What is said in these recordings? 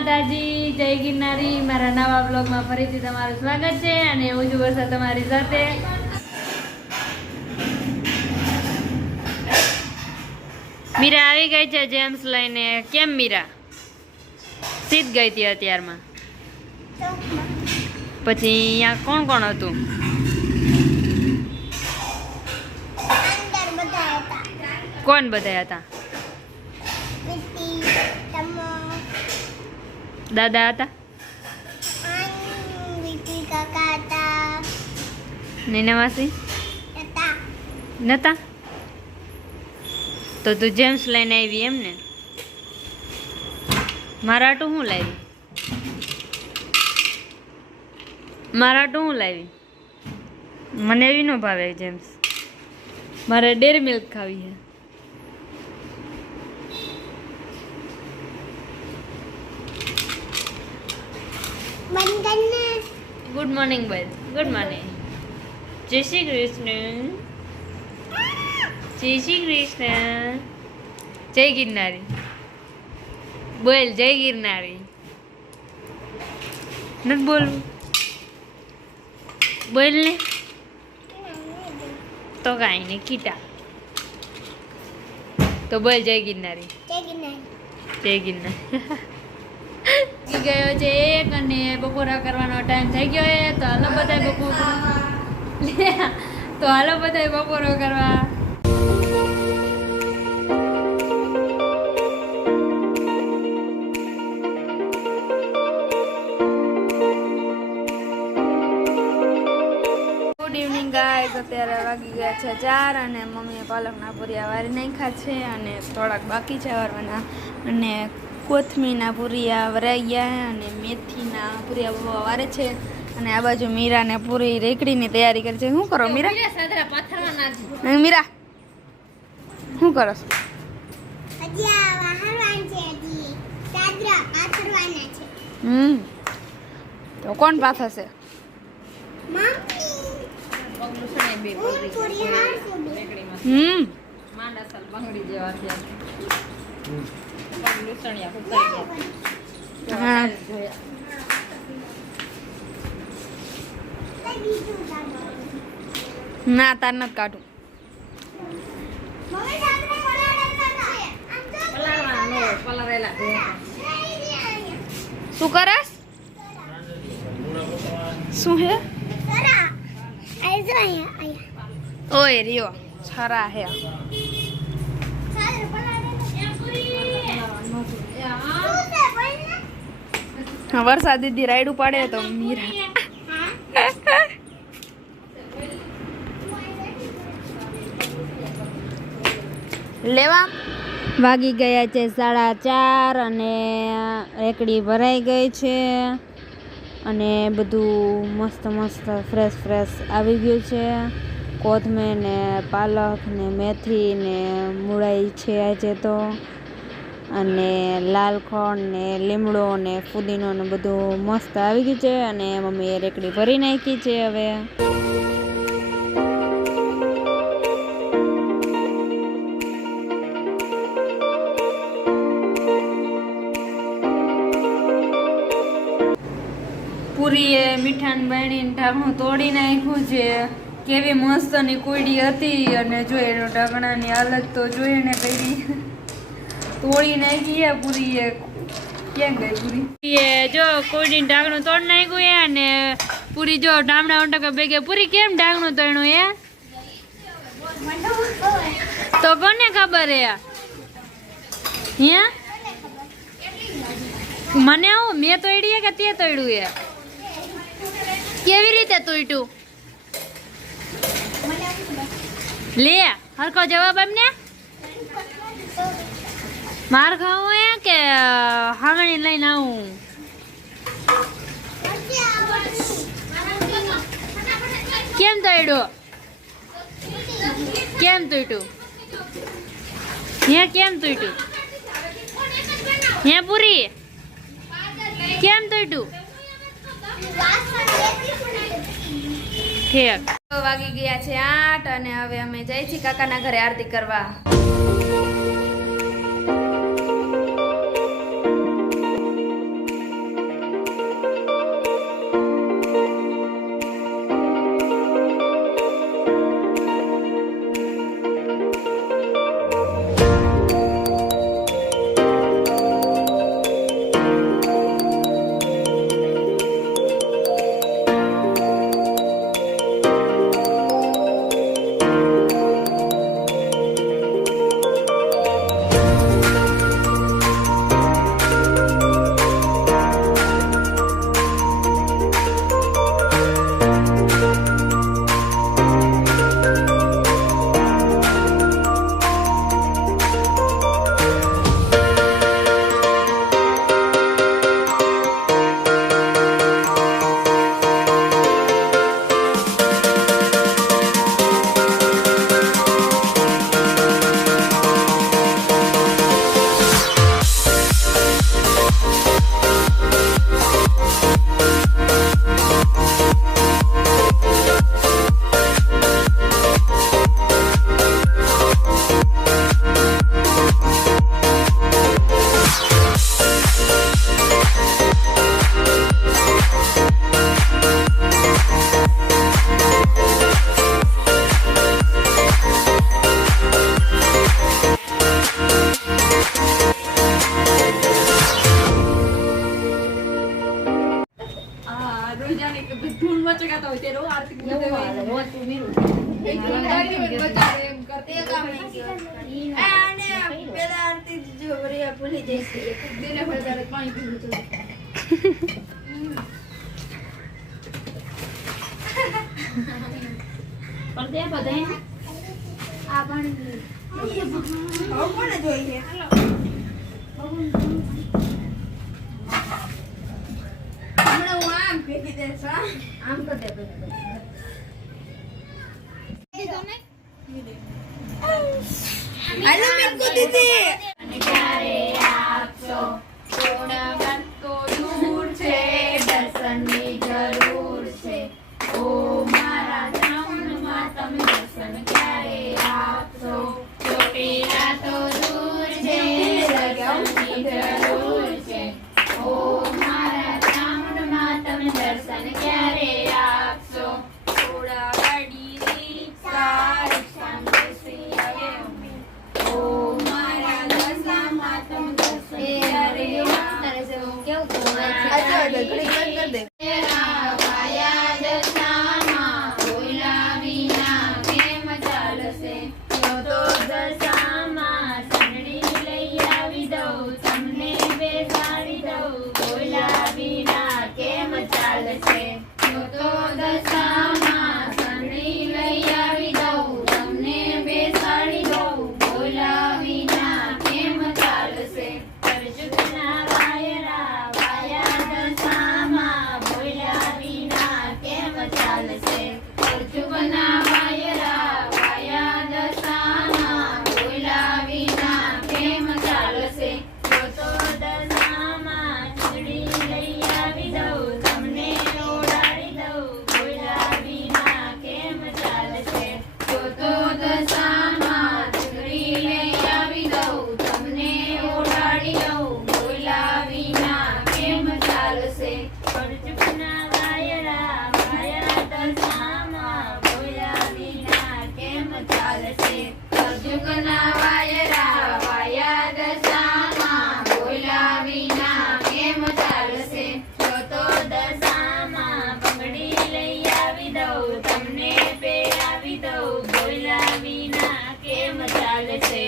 માતાજી, જય ગિરનારી। મારા નવા બ્લોગમાં ફરીથી તમારું સ્વાગત છે અને હું છું વર્ષા તમારી સાથે। મીરા આવી ગઈ છે જેમ્સ લઈને। કેમ મીરા? સીધ ગઈ હતી અત્યારમાં। પછી અહીંયા કોણ કોણ હતું? કોણ બધા હતા? દાદા હતા? નીના માસી નતા? તો તું જેમ્સ લઈને આવી એમ ને? મારા હાટું હું લાવી? મારા હાટું હું લાવી? મને એવી ન ભાવે જેમ્સ, મારે ડેરી મિલ્ક ખાવી છે। ગુડ મોર્નિંગ બોલ, ગુડ મોર્નિંગ। જય શ્રી કૃષ્ણ, જય શ્રી કૃષ્ણ, જય ગિરનારી બોલ, જય ગિરનારી। નથી બોલવું? બોલ ને તો કાંઈ નહીં કીટા, તો બોલ જય ગિરનારી, જય ગિરનારી। ગયો છે એક અને બપોરા કરવાનો ટાઈમ થઈ ગયો છે, તો હાલો બધાય બપોરા તો હાલો બધાય બપોરો કરવા। ગુડ ઇવનિંગ ગાઈઝ, અત્યારે વાગી ગયા છે 4 અને મમ્મીએ પાલકના પૂરિયા વારી નાખ્યા છે અને થોડાક બાકી છે વારવાના, અને કોથમીના પૂરિયા વરાઈ ગયા અને મેથીના પૂરિયા વારે છે, અને આ બાજુ મીરાને પૂરી રેકડીની તૈયારી કરી છે। શું કરો મીરા? મીરા શું કરો? તો કોણ પાથરશે? ના તાર નથી કાઢું। શું કરસ? શું હે? ઓય રિયો છરા હે। વરસાદ દીદી રાયડું પાડે તો મીરા લેવા વાગી ગયા છે 4:30 અને રેકડી ભરાઈ ગઈ છે અને બધું મસ્ત મસ્ત ફ્રેશ આવી ગયું છે। કોથમીર ને પાલક ને મેથી ને મૂળાઈ છે આજે તો, અને લાલ ખોણ ને લીમડો ને ફુદીનો ને બધું મસ્ત આવી ગયું છે, અને મમ્મીએ રેકડી ભરી નાખી છે। હવે પૂરીએ મીઠાને બાણીને ઢાંકણું તોડી નાખ્યું છે। કેવી મસ્તની કોયડી હતી, અને જો એનો ઢાંકણાની હાલત તો જોઈએ ને કઈ તોડી નાખી છે પૂરીએ। ક્યાં ગઈ પૂરી? એ જો કોયડીને ઢાંકણું તોડી નાખ્યું છે, અને પૂરી જો ડામડા ઉંટકા ભેગે। પૂરી કેમ ઢાંકણું તોડ્યું એ તો કોને ખબર હે? હે મને આવું મેં તોડી કે તે તોડ્યું એ? કેવી રીતે તોડ્યું? લે હરખો જવાબ એમને। માર ખાવું હે કે હાંગણી લઈને આવું? કેમ તોડ્યો? કેમ તોડ્યું? હે કેમ તોડ્યું? હે પૂરી કેમ તોડ્યું? ઠીક, વાગી ગયા છે 8 અને હવે અમે જઈએ છીએ કાકાના ઘરે આરતી કરવા। તે કામ નહીં ગયો અને પેલા આરતી જો વરિયા ભૂલી જઈશ દિને પર તારે પાણી પીવું તો પર દે બધાય આ પાણી હવે કોને જોઈએ હમણાં હું આમ ફેંકી દઈશ આમ કર દે हेलो मिनको दीदी ક્યારે આપશો થોડા વાત તો દૂર છે દર્શનની જરૂર છે ઓ મારા ધામમાં તમે દર્શન ક્યારે આપશો ચોટીલા તો દૂર છે દર્શનની જરૂર છે ઓ મારા ધામમાં તમે દર્શન ક્યારે આપશો થોડા ગાડી રિક્ષા રિક્ષામાં બેસી આવે ઓ મારા દશામાં તમે દર્શન ક્યારે આપશો કેવું अच्छा घड़ी बंद कर दे વાયા દશામાં બોલા વિના કેમ ચાલશે તો દશામાં સંડળી લઈ આવી દઉં તમને બેસાડી દઉં બોલા વિના કેમ ચાલશે તો દશામાં સંડળી લઈ આવી દઉં તમને બેસાડી દઉં બોલા વિના કેમ ચાલશે કરજુના વાયરા વાયા દશામાં બોલ્યા વિના કેમ ચાલશે કરજુના વાયરા વાયા દશામાં બોલ્યા વિના કેમ ચાલશે તો દશામાં ચૂડી લઈ આવી દઉં તમને ઓડાડી દઉં બોલ્યા વિના કેમ ચાલશે તો દશામાં ચૂડી લઈ આવી દઉં તમને ઓડાડી દઉં બોલ્યા વિના કેમ ચાલશે કરજુના વાયરા વાયા દશામાં બોલ્યા વિના કેમ ચાલશે કરજુના વાયરા વાયા દશામાં બોલ્યા વિના કેમ ચાલશે તો દશામાં બંગડી લઈ આવી દઉં તમને પહેરાવી દઉં બોલ્યા વિના કેમ ચાલશે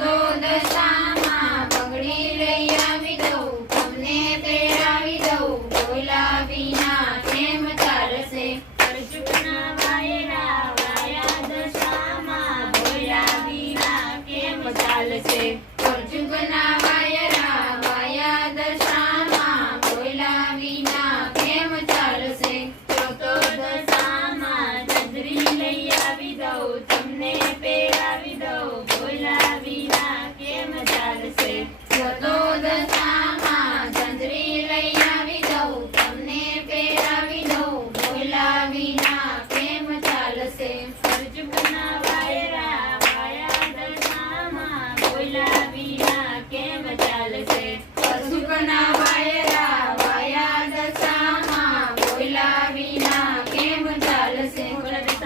તો દશામાં બંગડી લઈ આવી દઉં તમને પહેરાવી દઉં બોલ્યા વિના કેમ ચાલશે કરજુના વાયરા વાયા દશામાં બોલ્યા વિના કેમ ચાલશે કરજુના વાયરા વાયા દશામાં બોલ્યા વિના કેમ ચાલશે તો દશામાં ચંદ્રી લઈ આવી દઉં તમને પહેરાવી દઉં બોલ્યા વિના કેમ ચાલશે તો દશામાં ચંદ્રી લઈ આવી દઉં તમને પહેરાવી દઉં બોલ્યા વિના કેમ ચાલશે કરજુના વાયરા વાયા દશામાં બોલ્યા વિના કેમ ચાલશે કરજુના વાયરા વાયા દશામાં બોલ્યા વિના કેમ ચાલશે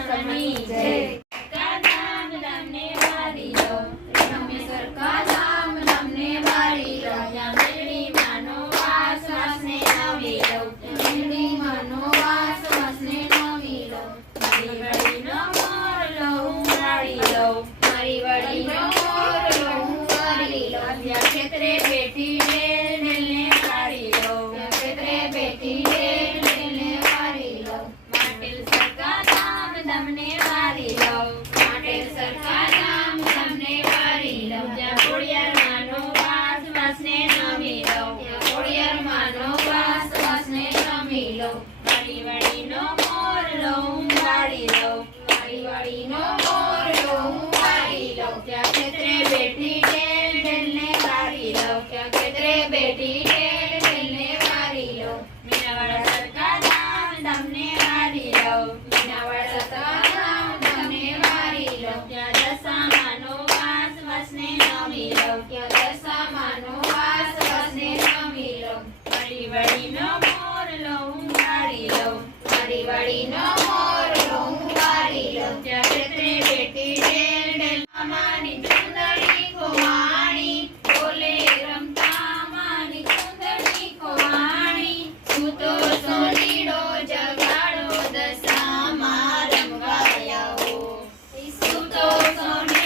સમય જય કાદામ તમને વારી લો રમેશ્વર કાદામ તમને વારી લો ત્યાં મેળી માનો વાસ વાસને નવી લો મેળી માનો વાસ વાસને નવી લો મારી વડીનો મોર લો હું વાળી લો મારી વડીનો મોર લો હું વાળી લો ત્યાં ખેતરે બેઠી ને વાળી લો ત્યાં ખેતરે બેઠી ને વાળી લો માટેલ સરકા નામ તમને વાળી લો માટેલ સરકા નામ તમને વાળી લો જ્યાં ખોડિયાર માનો વાસ વાસને નમી લો ત્યાં ખોડિયાર માનો વાસ વાસને નમી લો મારી વડીનો મોર લો હું વાળી લો મારી વડીનો મોર લો હું વાળી લો ત્યાં ખેતરે બેઠી ને વાળી લો ત્યાં ખેતરે બેઠી ને વાળી લો મીનાવાળા સરકા નામ તમને વાળી લો મીનાવાળા સરકા નામ તમને વાળી લો ત્યાં દશામાનો વાસ વાસને નમી લો ત્યાં દશામાનો વાસ વાસને નમી લો મારી વડીનો મોર લો હું વાળી લો મારી વડીનો મોર લો હું વાળી લો ત્યાં ખેતરે બેઠી માની ચુંદડી ખોવાણી બોલે રમતા માની ચુંદડી ખોવાણી તું તો સોનીડો જગાડો દશામાં રમવાયાઓ તું તો સોની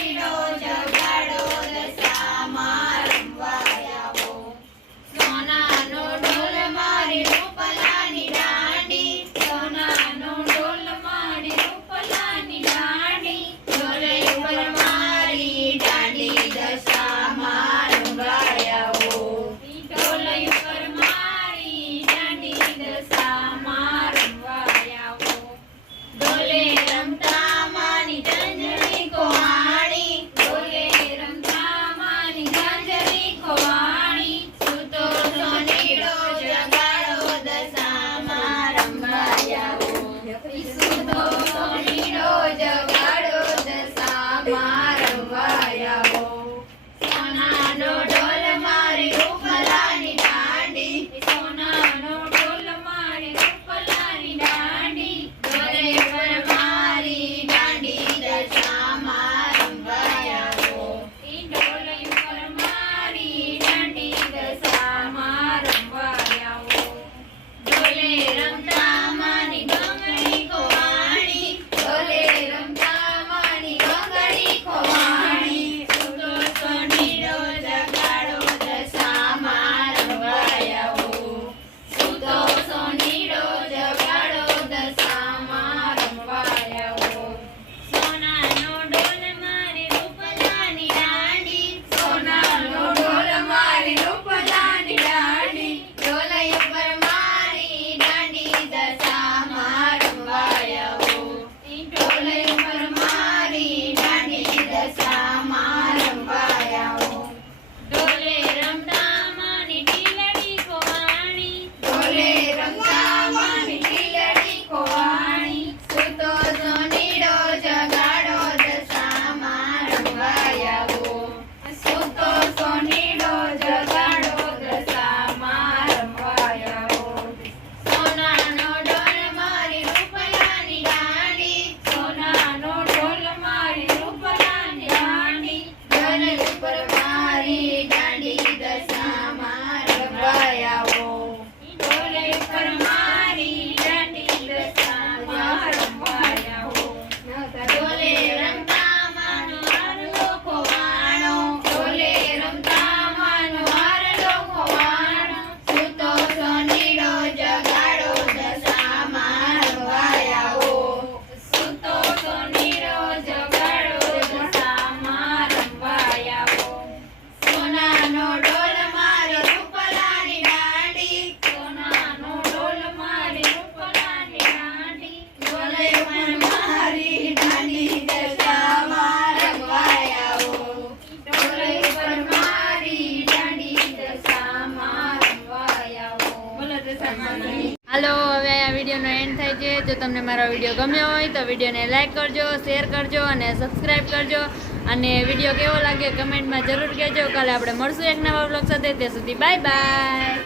તમને મારો વિડીયો ગમ્યો હોય તો વિડીયોને લાઈક કરજો, શેર કરજો અને સબસ્ક્રાઈબ કરજો. અને વિડીયો કેવો લાગ્યો કમેન્ટમાં જરૂર કહેજો. કાલે આપણે મળશું એક નવા વ્લોગ સાથે. ત્યાં સુધી બાય બાય.